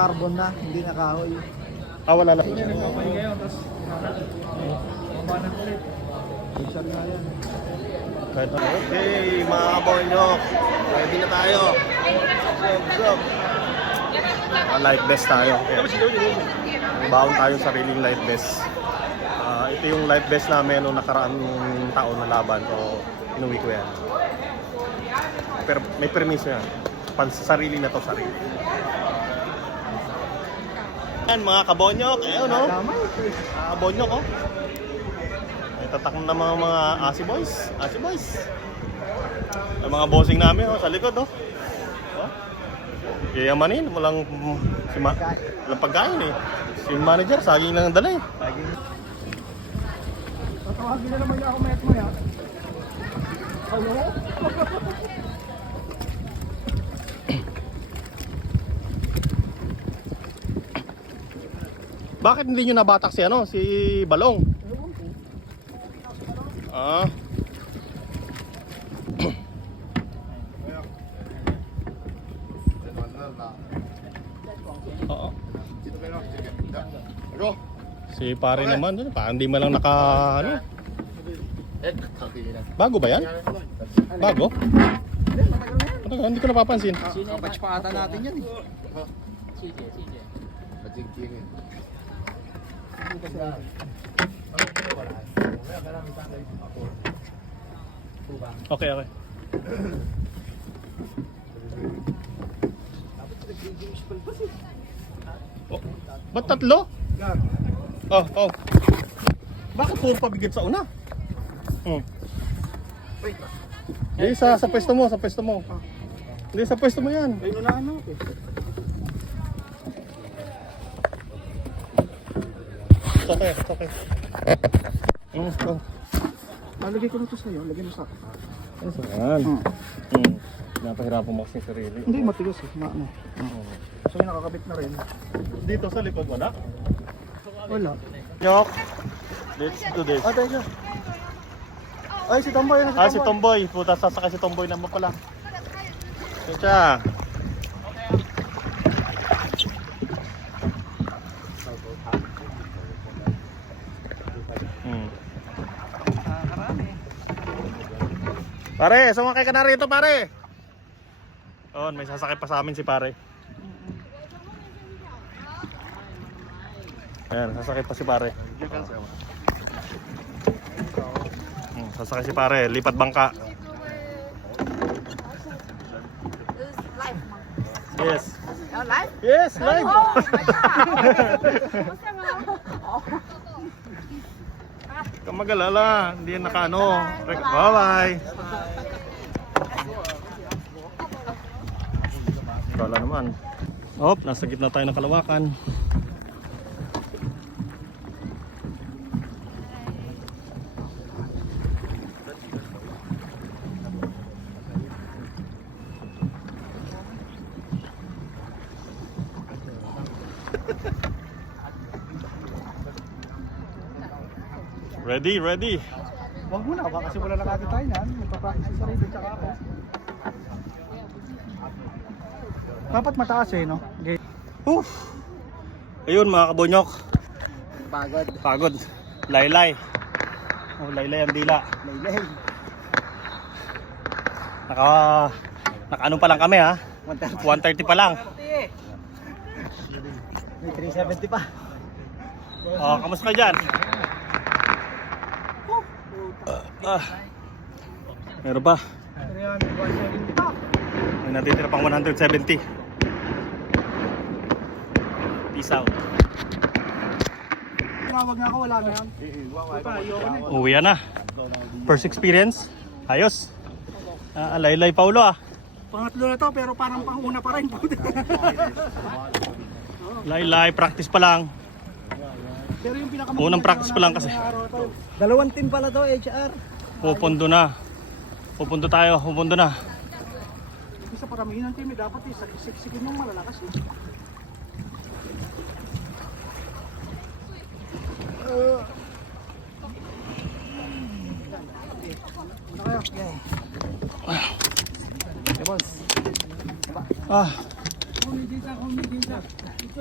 Carbon na, hindi na kahoy. Ah, wala lang. Okay, mga kabonyok. Ready na tayo. Life vest tayo. Baon tayo sariling life vest. Ito yung life vest namin nung nakaraang taon na laban. So, inuwi ko yan. Pero may permiso yan. Sarili na to, sarili. Yan mga kabonyok. Ayun, no? Kabonyok, oh. Tatak na mga Asi Boys. Asi Boys. Ang mga bossing namin, oh, sa likod, oh. Oh. Yayamanin, walang pagkain, eh. Si manager, saging lang ang dala, eh. Tatawagin na naman niya ako maya. Hello? Bakit hindi nyo nabatak si ano, si Balong? Ah. Oo. Si pare naman, parang hindi man lang naka ano. Bago ba yan? Bago? Hindi ko napapansin. Kabatch pa ata natin yan, eh. Okay. Oh, ba't tatlo? Oh. Bakit puro pabigat sa una? Hindi, sa pwesto mo, Hindi, sa pwesto mo yan. Ayun na ano, eh. It's okay. Lalagay ko na ito sa'yo, lagay mo sa akin. Ayan. Napahirapan mo kasi sarili. Hindi, matigas eh. Maano. So yung nakakabit na rin. Dito sa likod wala? Wala. Yok. Let's do this. Teka. Ay, si Tomboy. Si Tomboy. Puta, sasakay si Tomboy naman pala. Siya. Pare, sumakay ka na rito, pare. Oh, may sasakay pa sa amin si pare. Ayan, sasakay pa si pare. Sasakay si pare, lipat bangka. Yes. Live? Yes, live. Oh my God. Kamagalala, hindi yan nakaano. Bye-bye. Kala naman. Hop, nasa gitna tayo ng Kalawakan. Ready. Huwag muna, baka kasi wala nakati tayo na. Magpa-practice sa rin, tsaka ako. Dapat mataas eh, no? Oof. Ayun mga kabonyok. Pagod. Laylay. Oh, laylay ang dila. Laylay. Naka-ano pa lang kami, ha? 130 pa lang. May 370 pa. Oh, kamusta ka dyan? Meron pa. 170 pa. May natitira pang 170. Peace out. Tinawag nga ako, wala na yan. Uwi na. First experience. Ayos. Laylay Paulo, ah. Pangatlo na to, pero parang panguna pa rin. Laylay, practice pa lang. Pero yung Unang practice pa lang kasi. 2 team pala to, HR. Pupondo na. Pupunta na. Isa paramihin ng team, dapat siksikin yung malalakas eh. Ano kayo? Okay. Okay, boss. Ah.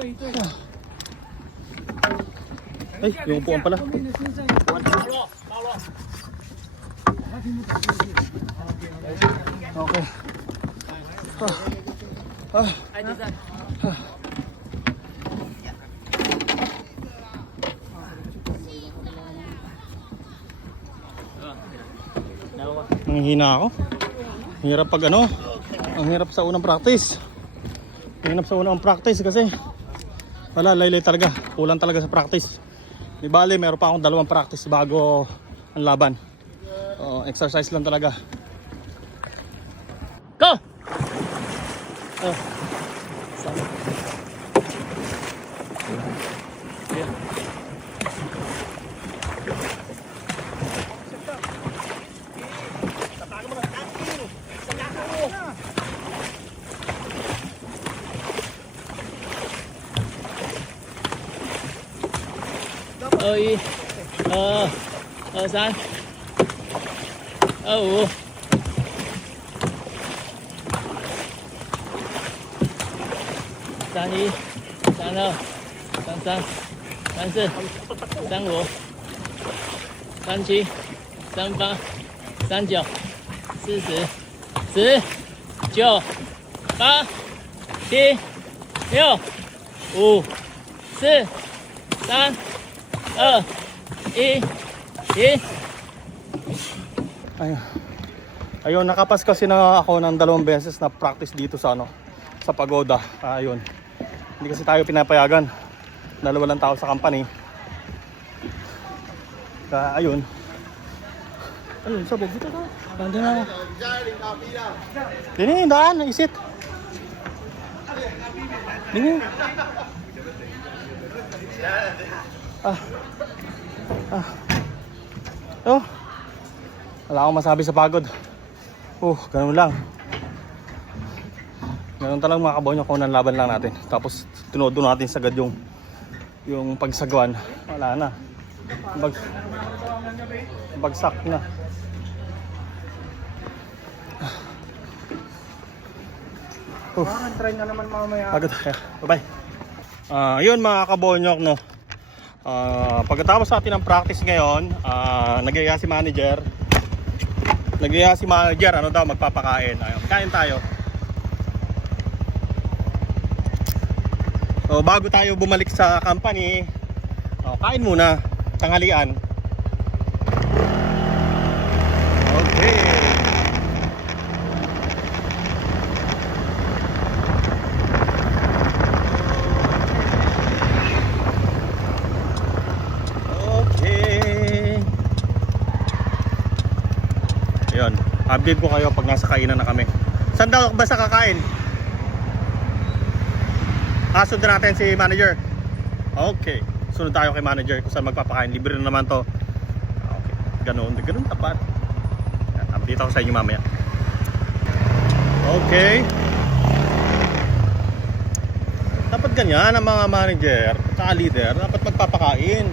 Ito. Ay, yung upuan pala. Okay. Ang hina ako. Hirap pag ano. Ang hirap sa unang practice. Hirap sa unang practice kasi wala, laylay talaga. Kulang talaga sa practice. Di bale, meron pa akong 2 practice bago ang laban. Exercise lang talaga. Go! Saan? Oh. Saan đi? Saan đâu? Saan 4, saan 5, saan 7, saan 8, saan 9, 40, 10, 9, 8, 7, 6, 5, 4, 3, 2, 1. Ayun, nakapas kasi na ako ng 2 beses na practice dito sa sa pagoda. Ayun. Hindi kasi tayo pinapayagan. 2 lang tao sa company. Kaya ayun. Ayun, sabog dito ka. Nandiyan na ako. Dini, daan, isit. Dini. Oh. Wala akong masabi sa pagod. Ganun lang. Ganun talagang mga kabonyo kung anong laban lang natin. Tapos tinodo natin sagad yung pagsagwan. Wala na. Bagsak na. Try na naman mamaya. Pagod. Bye-bye. Ayun mga kabonyok, no. Pagkatapos natin ng practice ngayon, nag-iaya si manager. Ano daw, magpapakain. Ayun, kain tayo. So, bago tayo bumalik sa company, kain muna, tanghalian. Okay. Update ko kayo pag nasa kainan na kami. Saan daw ba sa kakain? Sunod natin si manager. Okay. Sunod tayo kay manager kung saan magpapakain. Libre na naman to. Okay. Ganun tapat. Update ako sa inyo mamaya. Okay. Dapat ganyan ang mga manager at leader. Dapat magpapakain.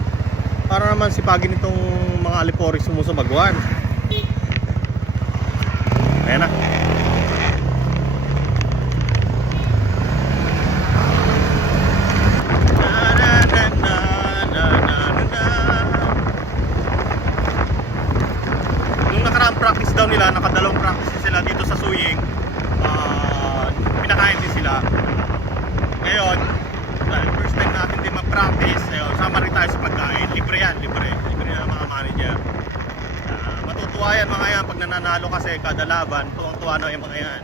Para naman sipagin itong mga alipori sumusumagwan. Ayan na. Nung nakaraang practice daw nila, nakadalawang practice sila dito sa Suying. Pinakain din sila. Ngayon, dahil first time natin din mag-practice, sama rin tayo sa pagkain. Libre yan, libre ng mga manager. Matutuwa yan mga yan pag nananalo kasi kada laban, tuwang-tuwa na yung mga yan.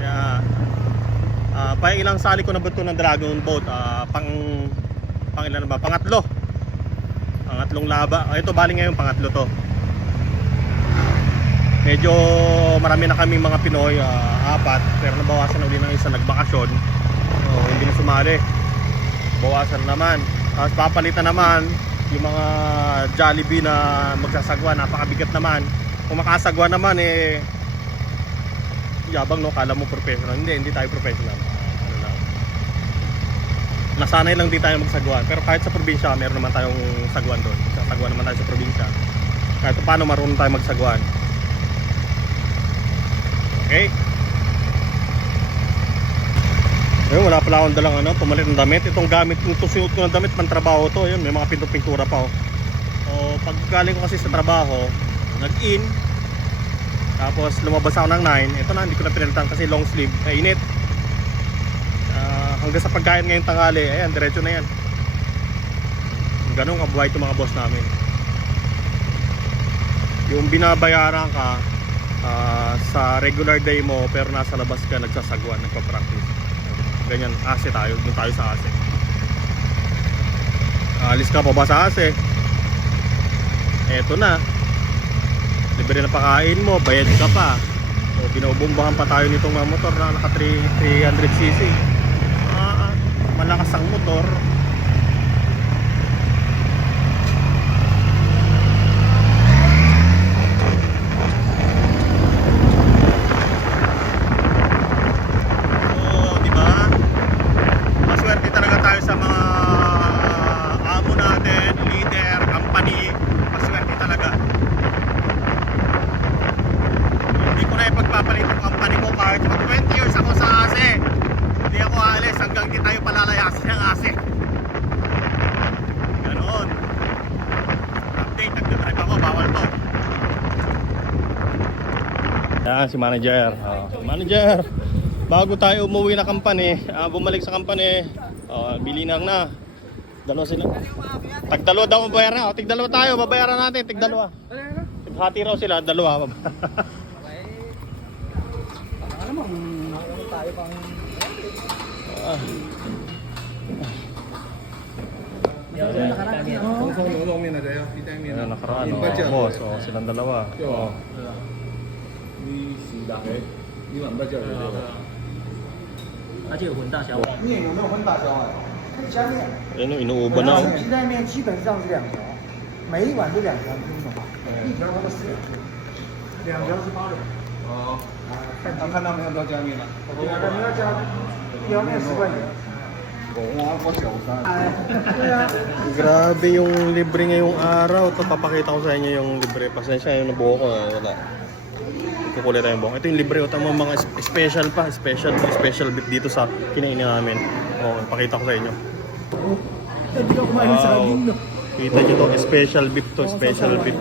Kaya ilang sali ko na ba ito ng Dragon Boat? Pang ilan na ba? Pangatlo. Pangatlong laba. Ito bali ngayon pangatlo to. Medyo marami na kaming mga Pinoy, 4, pero nabawasan na uli ng isa nagbakasyon. So hindi na sumali. Bawasan naman. Tapos papalitan naman yung mga Jollibee na magsasagwa, napakabigat naman. Kung makasagwa naman eh, yabang no, kala mo professional. Hindi tayo professional. Ano lang. Nasanay lang di tayo magsagwan. Pero kahit sa probinsya, meron naman tayong sagwan doon. Sagwan naman tayo sa probinsya. Kahit paano marunong tayo magsagwan. Okay? Ayun, wala pala akong dalang ano, pumalit ng damit. Itong gamit, itong suot ko ng damit, pantrabaho to. Ayun, may mga pintura pa oh. So, pag galing ko kasi sa trabaho, nag-in. Tapos lumabas ako ng 9. Ito na, hindi ko na pinalitan kasi long sleeve. Init. Hanggang sa pagkain ngayong tanghali, ayan, diretso na yan. Ganun kabuhay itong mga boss namin. Yung binabayaran ka sa regular day mo, pero nasa labas ka nagsasagwan, nagpa-practice. Ganyan, ase tayo, doon tayo sa ase. Alis ka pa ba sa ase? Eto na. Libre na pakain mo, bayad ka pa. O, binubumbahan pa tayo nitong mga motor na naka 300cc. Malakas ang motor. Si manager. Manager, bago tayo umuwi na company, bumalik sa company, bilinang na. Dalawa sila. Tag-dalawa daw mabayaran. Tig-dalawa tayo, babayaran natin. Tig-dalawa. Hati raw sila, dalawa. Tayo pang nakaraan, boss, silang dalawa.面有没有分大小啊？下面。 Ano, inuuban na. 鸡蛋面基本上是2条，每一碗是2条拼的话，一条它们4两，2条是8人。哦。看到没有多加面吗？你要加，要面10块钱。Grabe yung libre ngayong araw. Ito, papakita ko sa inyo yung libre. Pasensya yung nabuo ko. Wala. Kukulit tayong buong. Ito yung libre. Ito mga special pa. Special bit dito sa kinainin namin. Pakita ko sa inyo. Wow. Kita nyo to. Special bit to. Special bit.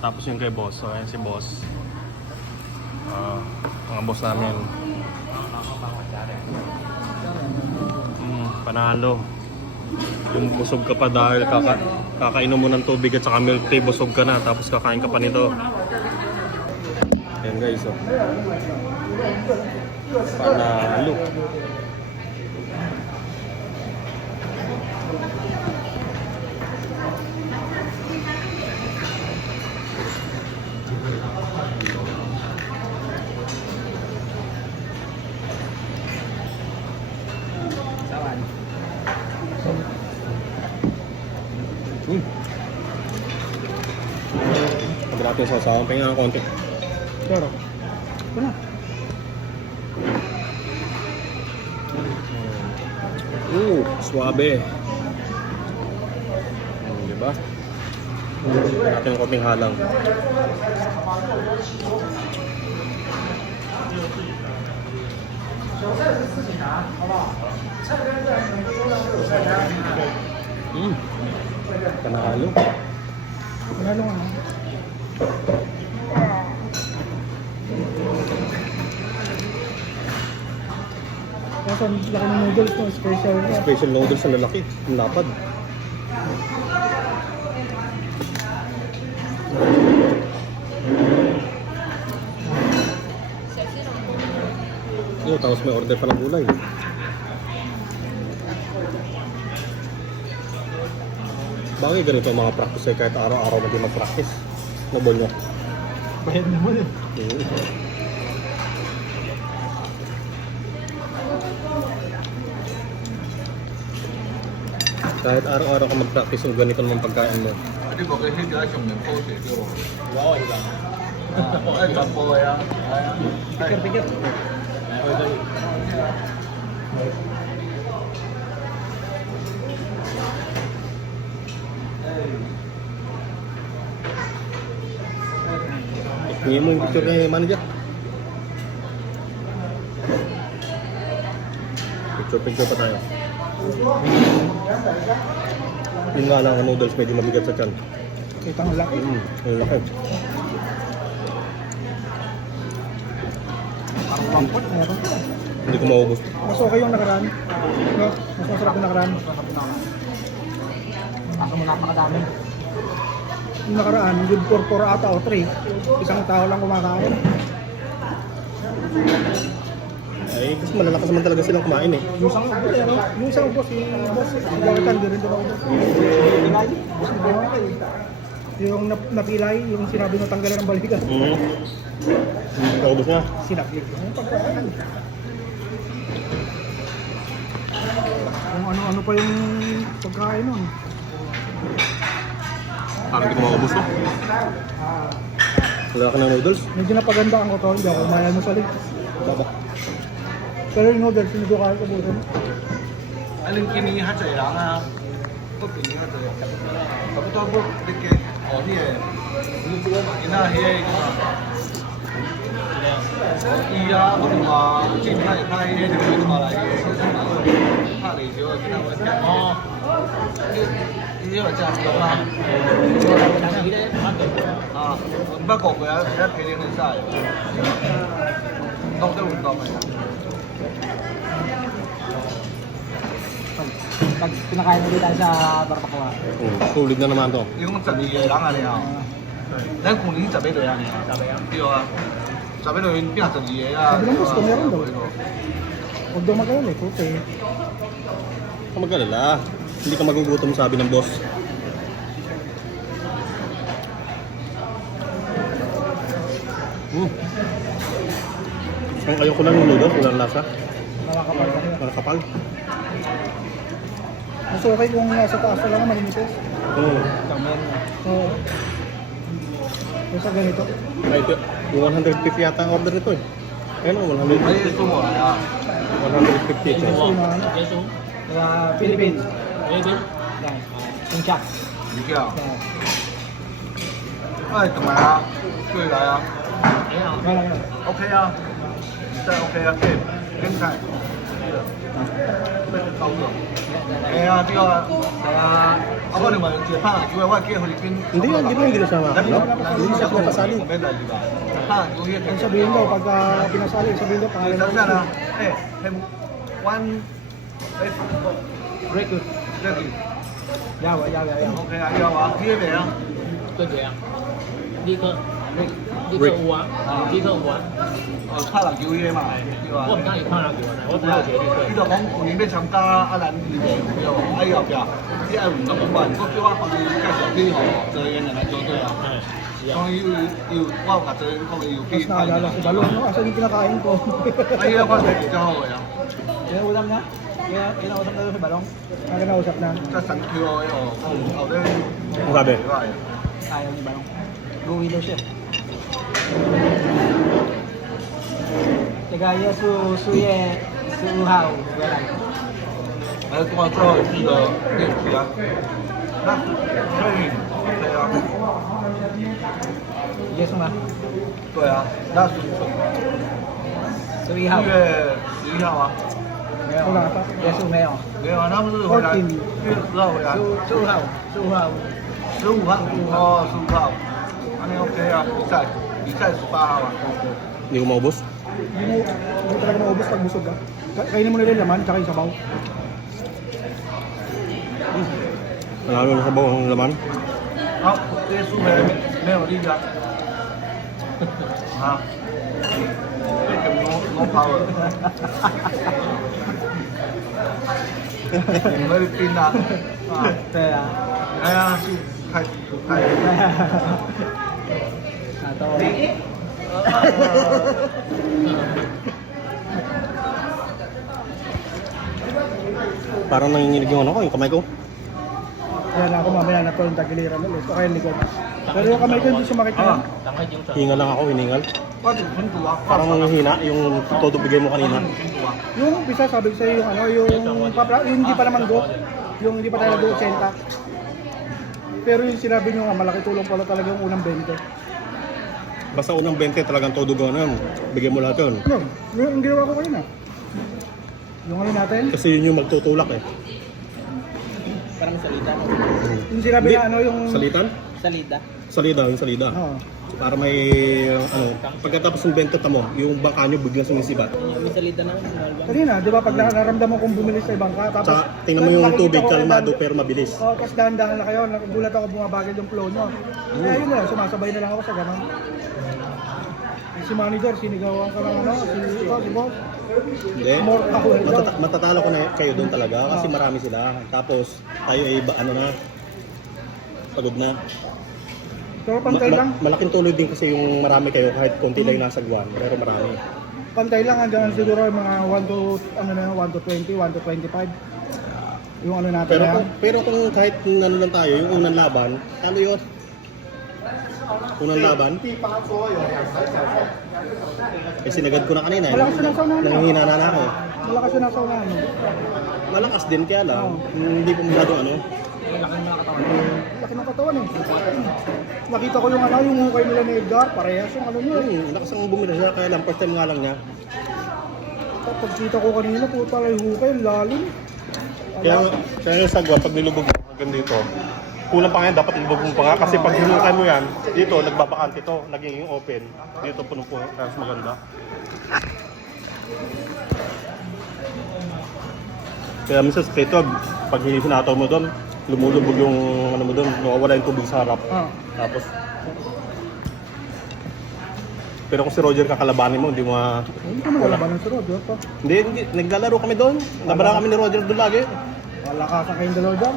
Tapos yung kay boss. So, ayan si boss. Mga boss namin. Panalo. Yung busog ka pa dahil kakainom mo ng tubig at saka milk tea, busog ka na, tapos kakain ka pa nito. Ayan guys, oh. Panalo. Pag natin sa sasawang, tingnan ng konti. Claro. Wala. Suabe. Diba? Natin ng konting halang. Panalo. Panalo nga. Kasi laki ng noodles to, special. Special noodles sa lalaki. Ang lapad. Tapos may order pa ng gulay. Bagay ganito mga practice kahit araw-araw na din mag-practice. Nabol nyo. Bayad naman eh. Kahit araw-araw ka mag-practice yung ganito naman pagkain mo. 你無嘅迄條上面鋪水對無？我係㗎。愛傳播嘅啊，係啊。pikir-pikir. Tingin mo yung picture kay manager. Picture pa tayo. Yun nga lang, ang noodles medyo mabigat sa tiyan. Kita ang laki. Ang laki. Parang pampot, meron pa. Hindi ko maubos. Mas okay yung nakaraan. No? Mas masarap yung nakaraan. Kaso mo napakadami. Yung nakaraan, good for 4 ata o 3. Isang tao lang kumakain. Ay, kasi malalakas naman talaga silang kumain eh. Yung isang ubos, ano? Yung isang ubos, si boss, si Jonathan, di rin daw ubos. Pilay? Boss ni Jonathan. Yung napilay, yung sinabi mo tanggalan ng balikan. Naubos na. Sinaglig. Yung pagkakaan. Kung ano-ano pa yung pagkain nun. Parang hindi ko maubos to. Wala ka ng noodles? Medyo napagandaan ko to, hindi ako kumayan mo sa lig. Baba. Pero yung noodles, hindi ko kaya kabutin. Alin kini ha濟人啊，都便宜哈濟。差不多不你嘅哦啲嘢，見下啲嘢嘛。伊啊，我哋話之前睇睇嘢就會話嚟嘅，拍嚟咗見到我嘅。哦，呢個真係咁啦。啊，不過佢一企定晒，當都會當嘅。Pag pinakain ulit tayo sa Barbacoa. Sulit na naman to.你講12個人啊你啊，你舊年12個人啊，對啊，12個人邊係12個啊？ Sabi ng boss ko, meron daw. Huwag daw magayon eh, puti. Huwag ka mag-alala. Hindi ka magugutom, sabi ng boss. Ang ayaw ko lang yung noodles, walang lasa. Nakakapal ka nila. Nakakapal. Mas okay kung nasa taas na lang malinipis. Oo. Yung sa ganito. Ay, ito, yung 150 yata ang order ito eh. Ayun o, 150. 喺中國嚟啊， 150 ito. Yung na ano. Yes, oh. Sa Philippines. Philippines. Yan. Yung shop. 而家， Yan. 哎同埋啊，追嚟啊 Wala ka na. ，OK 啊，真係 OK 啊，跟晒，到咗。係啊，呢個係啊，我哋咪住攀岩橋嘅，我係驚佢哋邊。 Hindi yan, hindi mo yung ginasama. No? Hindi siya pinapasali. 咩第二個？攀岩橋呢 Ang sabihin daw, pagka pinasali, sabihin daw, pangalan等陣啊，誒係 one Break it. ready Yawa. OK 啊，呢個話呢嚟啊，跟住啊，呢個碗，呢個碗。攀岩橋嘢嘛，呢個。我唔單要攀岩橋啊，我睇下自己啲呢度講舊年咩參加阿蘭呢啲嘅，哎呀呀，啲係唔同嘅，如果叫我幫你介紹啲學做嘅人嚟做對啊。係。當然要我或者講要 Tapos naalala si Balong, no? Asan yung kinakain ko? 哎呀，我睇而家好嘅， Kinausap niya? Kinausap na doon si Balong? Kinausap na. 即係神跳我呢個後啲 Ang sabi? Ayaw ni Balong. Luwi daw siya. Tegaya su ye su hao wala. 係咁啊，都係呢個呢個啊，嗱，係啊， Yes ma. 對啊，那是Su hao. 1月11號啊， Wala pa. Yes沒有. 沒有啊，他們是回來1月10號回來。Su hao. 15號哦，15號，那 OK 啊，比賽18號啊。 Hindi ko maubos. Hindi mo talaga maubos pag busog ka. Kainin mo nila yung laman, tsaka yung sabaw. Panalo na sa bawang ang laman. 好，这些树没有力量。啊，这个 no power。你们冰啊？啊，對啊。哎呀，是太。Parang nanginginig yung ano ko, yung kamay ko. Yan ako mamaya na to yung tagiliran ulit. O kaya likod. Pero yung kamay ko hindi sumakit na. Tangkad yung sa... Hingal lang ako, hiningal. Parang hina, yung todo bigay mo kanina. Yung umpisa sabi ko sa'yo yung ano, yung hindi pa naman go. Yung hindi pa tayo go 80. Pero yung sinabi nyo nga, malaki tulong pala talaga yung unang 20. Basta unang 20 talagang todo gano'n. Bigyan mo lahat yun. Yung ginawa ko kanina. Yung ano natin? Kasi yun yung magtutulak eh. Parang salida. Yung sinabi Hindi. na ano yung... Salitan? Salida. Salida, yung salida. Oo. Para may, ano, pagkatapos ng 20 mo, yung bangka nyo biglang sumisibat. May salida na. Kanina, di ba pag naramdaman kong bumilis sa ibang ka, tapos... Tsaka tingnan mo yung nakikita tubig, ko kalmado kayo, pero mabilis. Oo, tapos dahan-dahan na kayo, nagulat ako bumabagal yung flow nyo. Kaya yun lang, sumasabay na lang ako sa gano'n. Si manager, sinigawan ka lang ano, si boss. Hindi. More power daw. Matatalo ko na kayo doon talaga kasi marami sila. Tapos tayo ay ano na, pagod na. Pero pantay lang. Malaking tuloy din kasi yung marami kayo kahit konti lang yung nasa guwan, pero marami. Pantay lang, hanggang siguro yung mga 1 to, ano na yun, 1 to 20, 1 to 25. Yung ano natin Pero na yan. pero kung kahit ano lang tayo, yung unang laban, talo yun. Unang laban. Kasi nagad ko na kanina. Malakas na sa unahan. Nanghihina na ako. Malakas na sa unahan. Malakas din kaya lang. Hindi po masyado ano. Laki ng katawan eh. Nakita ko yung ano, yung hukay nila ni Edgar, parehas yung ano niya. Lakas ang bumira siya kaya lang first time nga lang niya. Pagkita ko kanina, puta lang yung hukay, lalim. Kaya yung sagwa, pag nilubog mo hanggang dito, kulang pa ngayon, dapat ilubog mo pa nga. Kasi pag hinukay mo yan, dito, nagbabakante ito, naging open. Dito, punong-puno, kaya mas maganda. Kaya minsan sa ito, pag hinataw mo doon, lumulubog yung ano mo doon, nawawala yung tubig sa harap. Tapos, pero kung si Roger kakalabanin mo, hindi mo Hindi ka magalaban ng surod, di ba? Hindi, naglalaro kami doon. Nabara kami ni Roger doon lagi. Wala ka sa kayong dalawa dyan.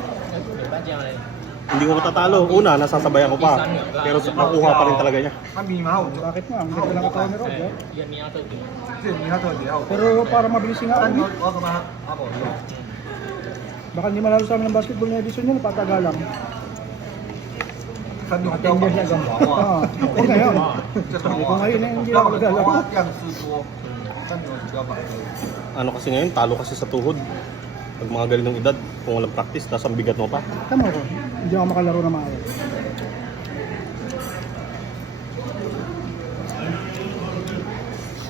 Hindi ko matatalo. Una, nasasabayan ko pa. Pero nakuha pa rin talaga niya. Bakit nga? Ang ganda ng katawan ni Rod, eh. Yan niya ito. Pero para mabilis nga ulit. Baka hindi malalo sa amin ng basketball na edison yun, patagalang. Attendance na ganda. Okay na yun. Sabi ko ngayon, hindi ako naglalaro. Ano kasi ngayon, talo kasi sa tuhod. Pag mga galing ng edad, kung walang practice, tapos ang bigat mo pa. Tama ko, hindi ako makalaro na maayos.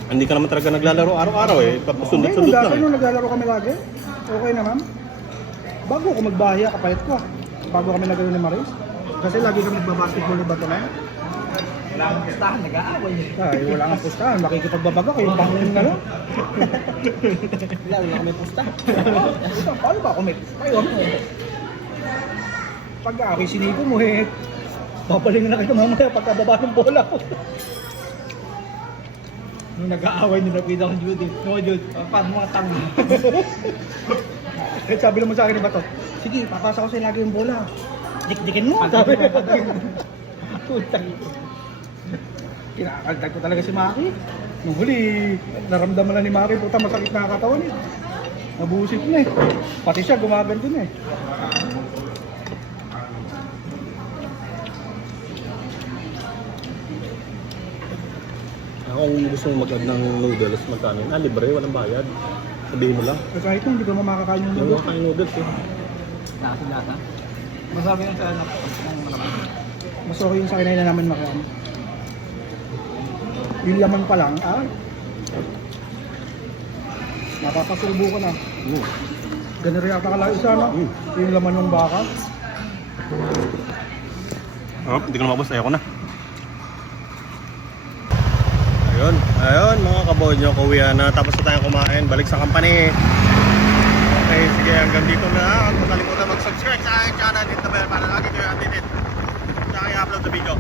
Hindi ka naman talaga naglalaro araw-araw eh. Sundot-sundot lang Dati eh. nung naglalaro kami lagi, okay naman. Bago ako magbahiya, kapalit ko. Bago kami naglaro ni Maris. Kasi lagi kami nagbabasketball ni Batalan. Wala akong pustahan, nag-aaway. Ay, wala nga pustahan. Makikipagbabaga kayo, pangin na lang. Wala kami pustahan. Paano ba ako may pustahan? Pag ako'y sinipo mo eh, babaling na kita mamaya pagkababa ng bola ko. Nung nag-aaway nila, nakita ko Judy. No, Judy, paano mga tango? Eh, sabi naman sa akin ni Bato, sige, papasa ko sa'yo lagi yung bola. Dik-dikin mo, sabi. Putang. Kinakaltag ko talaga si Maki. Nung huli, naramdaman na ni Maki, puta masakit na katawan eh. Nabusit na eh. Pati siya, gumaganto na eh. Ako kung gusto mong mag-add ng noodles, magkano? Libre, walang bayad. Sabihin mo lang. Pero kahit hindi ko makakain yung Yung noodles. mga kain noodles eh. Nasa? Masabi lang sa anak ko. Mas okay yung sa akin na naman makain. Yung laman pa lang, napapasubo ko na. Ganun rin ata kalaki isa, no? Yung laman ng baka. Oh, hindi ko na mabos. Ayoko na. Ayun mga kabonyo, kuwihan na. Tapos na tayong kumain. Balik sa company. Okay, sige, hanggang dito na. Huwag mo kalimutan mag-subscribe sa aking channel. Hit the bell para lagi kayo updated sa aking upload na video.